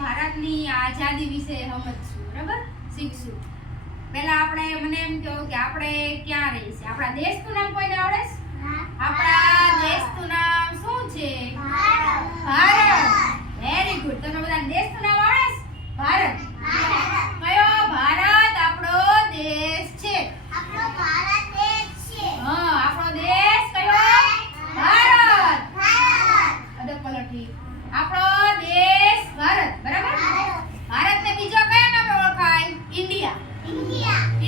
ભારતની આઝાદી વિશે સમજશું, બરાબર? શીખશું. પહેલા આપણે મને એમ કહો કે આપણે ક્યાં રહીએ છીએ? આપણા દેશનું નામ કોઈને આવડે છે? આપણા દેશનું નામ શું છે? ભારત. Very good. તમને બધાને દેશનું નામ આવડે છે? ભારત. કયો ભારત આપણો દેશ છે? આપણો ભારત દેશ છે. હા, આપણો દેશ કયો? ભારત. અદબ પલટી. આપણો દેશ ભારત, બરાબર? ભારતને બીજો કયા નામે ઓળખાય? ઇન્ડિયા.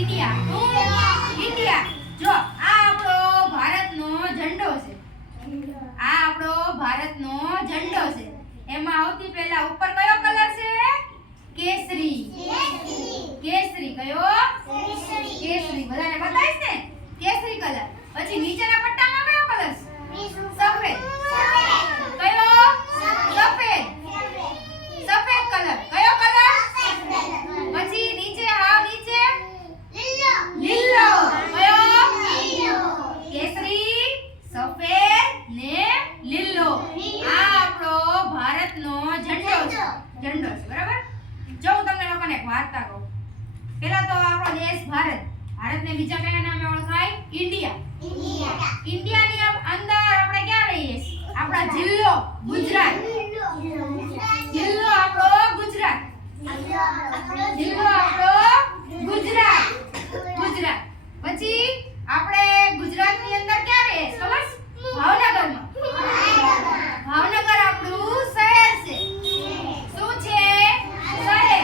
ઇન્ડિયા. જો આ આપણો ભારતનો ઝંડો છે. આ આપણો ભારતનો ઝંડો છે. એમાં સૌથી પહેલા ઉપર કયો કલર છે? કેસરી. કેસરી કયો? કેસરી. બધાને બતાવીશ ને? કેસરી કલર. પછી નીચેના પટ્ટામાં કયો કલર છે? સફેદ. કયો? સફેદ. સફેદ કલર. કયો કલર? પછી નીચે હાવ નીચે લીલો. કયો? કેસરી, સફેદ ને લીલો. આ આપણો ભારતનો ઝંડો છે. ઝંડો છે, બરાબર? જો હું તમને લોકોને એક વાર્તા કહું. પહેલા તો આપણો દેશ ભારત. ભારતને બીજા કયા નામે ઓળખાય? ઇન્ડિયા. ઇન્ડિયાની અંદર આપણે ક્યાં રહીએ છીએ? આપણા જિલ્લો ગુજરાત. જિલ્લો આપણો ગુજરાત. જિલ્લો આપણો ગુજરાત. ગુજરાત. પછી આપણે ગુજરાતની અંદર ક્યાં રહીએ? ખબર છે? ભાવનગરમાં. ભાવનગર આપણું શહેર છે. શું છે? શહેર.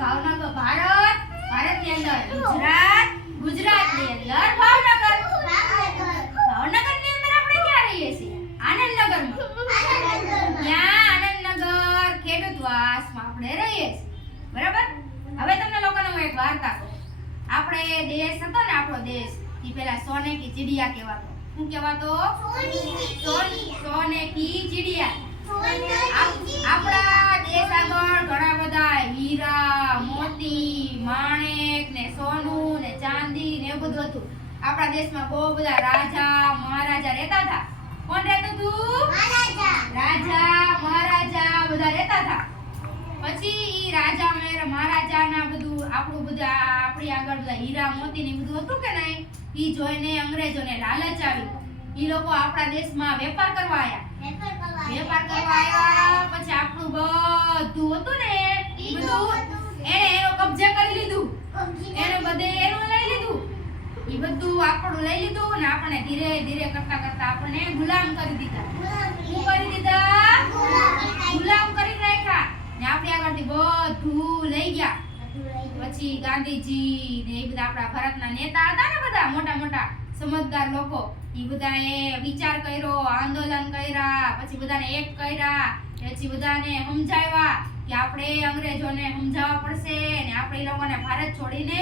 ભાવનગર ભારત. ભારતની અંદર ગુજરાત. ગુજરાતની અંદર ભાવનગર. ભાવનગરની અંદર આપણે ક્યાં રહીએ છીએ? આનંદનગરમાં. ત્યાં આનંદનગર ખેડૂતવાસમાં આપણે રહીએ છીએ, બરાબર? હવે તમને લોકોને હું એક વાર્તા કહું. આપણે દેશ હતો ને, આપણો દેશ, ઈ પહેલા સોને કી ચિડિયા કહેવાતો. શું કહેવાતો? સોને કી ચિડિયા. આપણા દેશ આગળ ઘણા બધા હીરા, મોતી, માણેક ને સોનું ને ચાંદી ને એ બધું હતું. આપણા દેશમાં બહુ બધા રાજા મહારાજા રહેતા હતા. કોણ રહેતું હતું? રાજા મહારાજા બધા રહેતા હતા. પછી ઈ રાજા મહારાજાના બધું આપણું બધા આપણી આગળ બધા હીરા મોતી ને બધું હતું કે નહીં, ઈ જોઈને અંગ્રેજોને લાલચ આવી. ઈ લોકો આપણા દેશમાં વેપાર કરવા આવ્યા. પછી આપણું બધું હતું ને ઈ બધું એને એનો કબજે કરી લીધું. એને બધે એનું લઈ લીધું. ઈ બધું આપણું લઈ લીધું ને આપણે ધીરે ધીરે કરતા કરતા આપણને ગુલામ કરી દીધા. શું કરી દીધા? ગુલામ કરી નાખ્યા. ને આપણી આગળથી બધું લઈ ગયા. પછી ગાંધીજી ને એ બધા આપણા ભારતના નેતા હતા ને, બધા મોટા મોટા સમજદાર લોકો, એ બધાએ વિચાર કર્યો, આંદોલન કર્યા, પછી બધાને એક કર્યા, પછી બધાને સમજાવ્યા કે આપણે અંગ્રેજોને સમજાવવા પડશે ને આપણે એ લોકોને ભારત છોડીને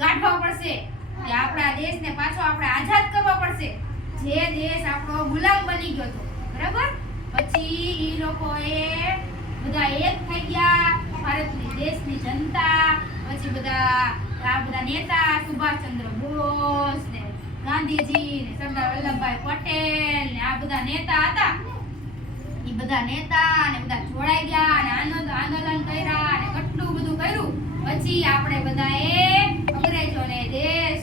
કાઢવા પડશે, કે આપણા દેશને પાછો આપણે આઝાદ કરવો પડશે, જે દેશ આપણો ગુલામ બની ગયો હતો, બરાબર? પછી ઈ લોકોએ બધા એક થઈ ગયા, ભારતની દેશની જનતા, પછી આ બધા નેતા, સુભાષચંદ્ર બોઝ ને ગાંધીજી ને સરદાર વલ્લભભાઈ પટેલ ને આ બધા નેતા હતા. ઈ બધા નેતા ને બધા જોડાઈ ગયા અને આંદોલન કર્યા અને કેટલું બધું કર્યું. પછી આપણે બધાએ અંગ્રેજોને દેશ